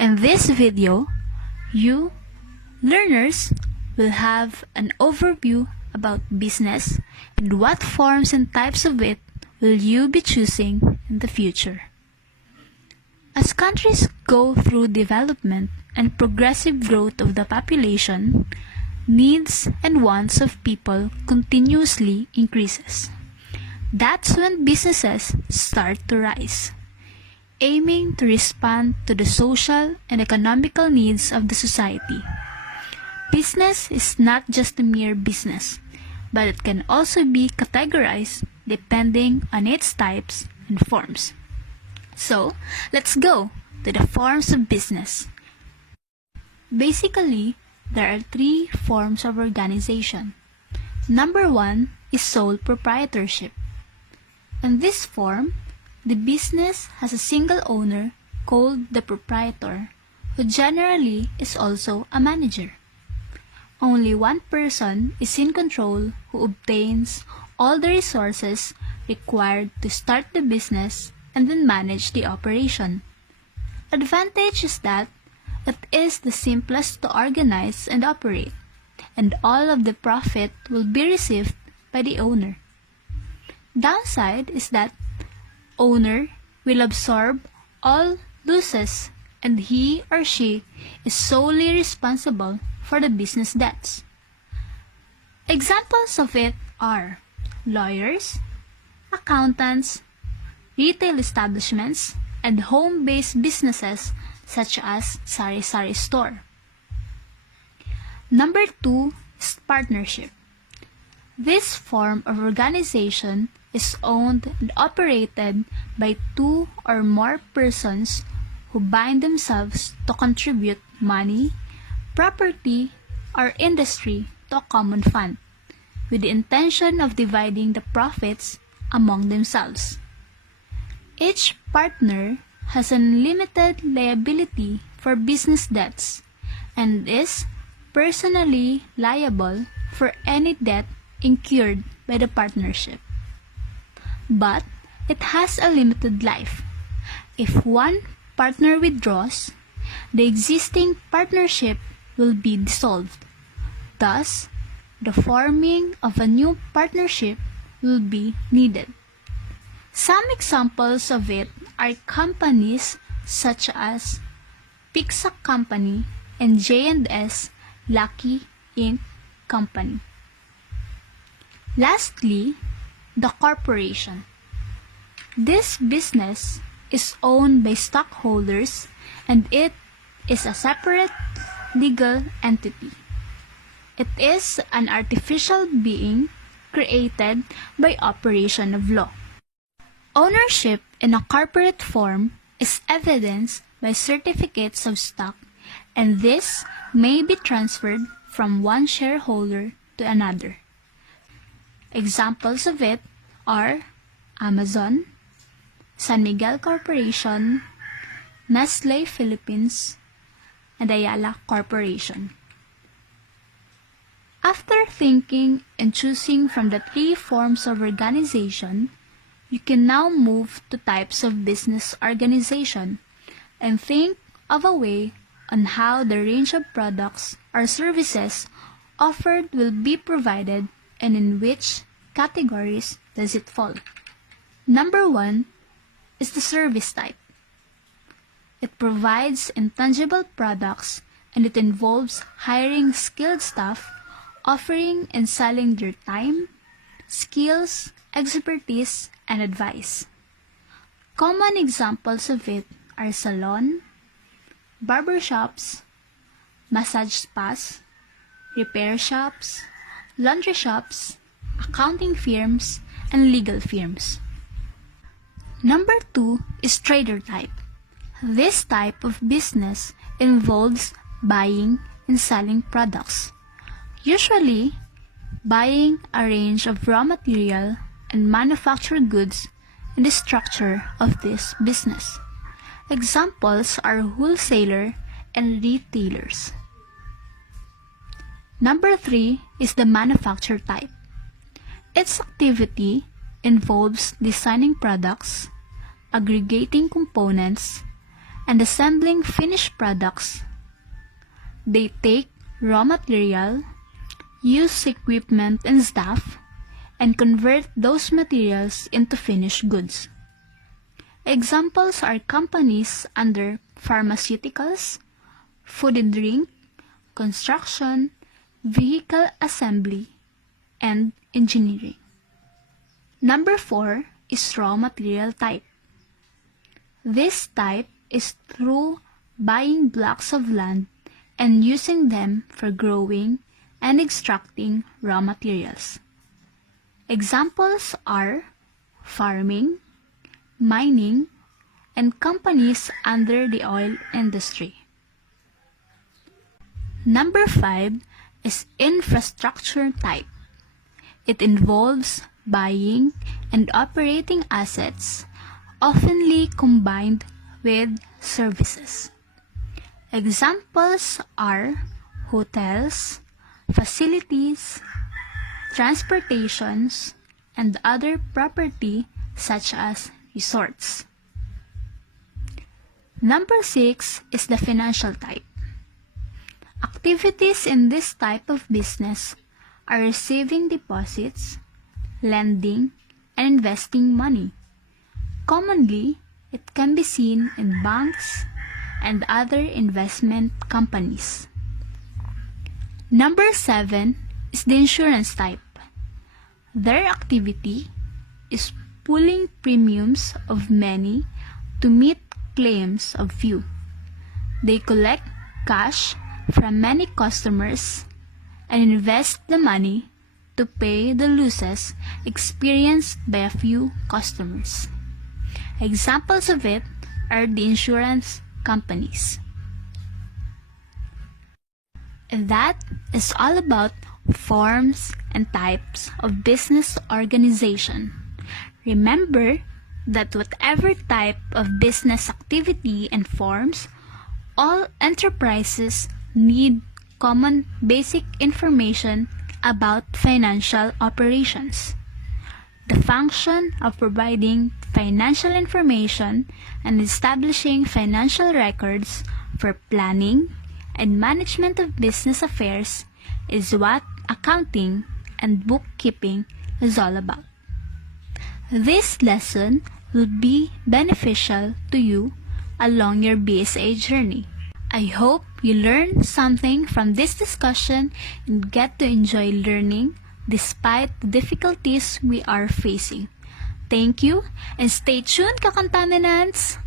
In this video, you learners will have an overview about business and what forms and types of it will you be choosing in the future. As countries go through development and progressive growth of the population, needs and wants of people continuously increases. That's when businesses start to rise, aiming to respond to the social and economical needs of the society. Business is not just a mere business, but it can also be categorized depending on its types and forms. So, let's go to the forms of business. Basically, there are three forms of organization. Number one is sole proprietorship. In this form, the business has a single owner called the proprietor, who generally is also a manager. Only one person is in control who obtains all the resources required to start the business and then manage the operation. Advantage is that it is the simplest to organize and operate, and all of the profit will be received by the owner. Downside is that owner will absorb all losses and he or she is solely responsible for the business debts. Examples of it are lawyers, accountants, retail establishments, and home-based businesses such as sari-sari store. Number two is partnership. This form of organization is owned and operated by two or more persons who bind themselves to contribute money, property, or industry to a common fund, with the intention of dividing the profits among themselves. Each partner has unlimited liability for business debts and is personally liable for any debt incurred by the partnership. But it has a limited life. If one partner withdraws, the existing partnership will be dissolved. Thus, the forming of a new partnership will be needed. Some examples of it are companies such as Pizza Company and J&S Lucky Inc. Company. Lastly, the corporation. This business is owned by stockholders and it is a separate legal entity. It is an artificial being created by operation of law. Ownership in a corporate form is evidenced by certificates of stock, and this may be transferred from one shareholder to another. Examples of it are Amazon, San Miguel Corporation, Nestle Philippines, and Ayala Corporation. After thinking and choosing from the three forms of organization, you can now move to types of business organization and think of a way on how the range of products or services offered will be provided and in which categories does it fall. Number one is the service type. It provides intangible products and it involves hiring skilled staff, offering and selling their time, skills, expertise, and advice. Common examples of it are salon, barbershops, massage spas, repair shops, laundry shops, accounting firms, and legal firms. Number two is trader type. This type of business involves buying and selling products. Usually, buying a range of raw material and manufactured goods in the structure of this business. Examples are wholesaler and retailers. Number three is the manufacture type. Its activity involves designing products, aggregating components, and assembling finished products. They take raw material, use equipment and staff, and convert those materials into finished goods. Examples are companies under pharmaceuticals, food and drink, construction, vehicle assembly, and engineering. Number 4 is raw material type. This type is through buying blocks of land and using them for growing and extracting raw materials. Examples are farming, mining, and companies under the oil industry. Number 5 is infrastructure type. It involves buying and operating assets, oftenly combined with services. Examples are hotels, facilities, transportations, and other property such as resorts. Number 6 is the financial type. Activities in this type of business are receiving deposits, lending, and investing money. Commonly, it can be seen in banks and other investment companies. Number 7 is the insurance type. Their activity is pooling premiums of many to meet claims of few. They collect cash from many customers and invest the money to pay the losses experienced by a few customers. Examples of it are the insurance companies. And that is all about forms and types of business organization. Remember that whatever type of business activity and forms, all enterprises need common basic information about financial operations. The function of providing financial information and establishing financial records for planning and management of business affairs is what accounting and bookkeeping is all about. This lesson will be beneficial to you along your BSA journey. I hope you learned something from this discussion and get to enjoy learning despite the difficulties we are facing. Thank you and stay tuned, Kakantaminans!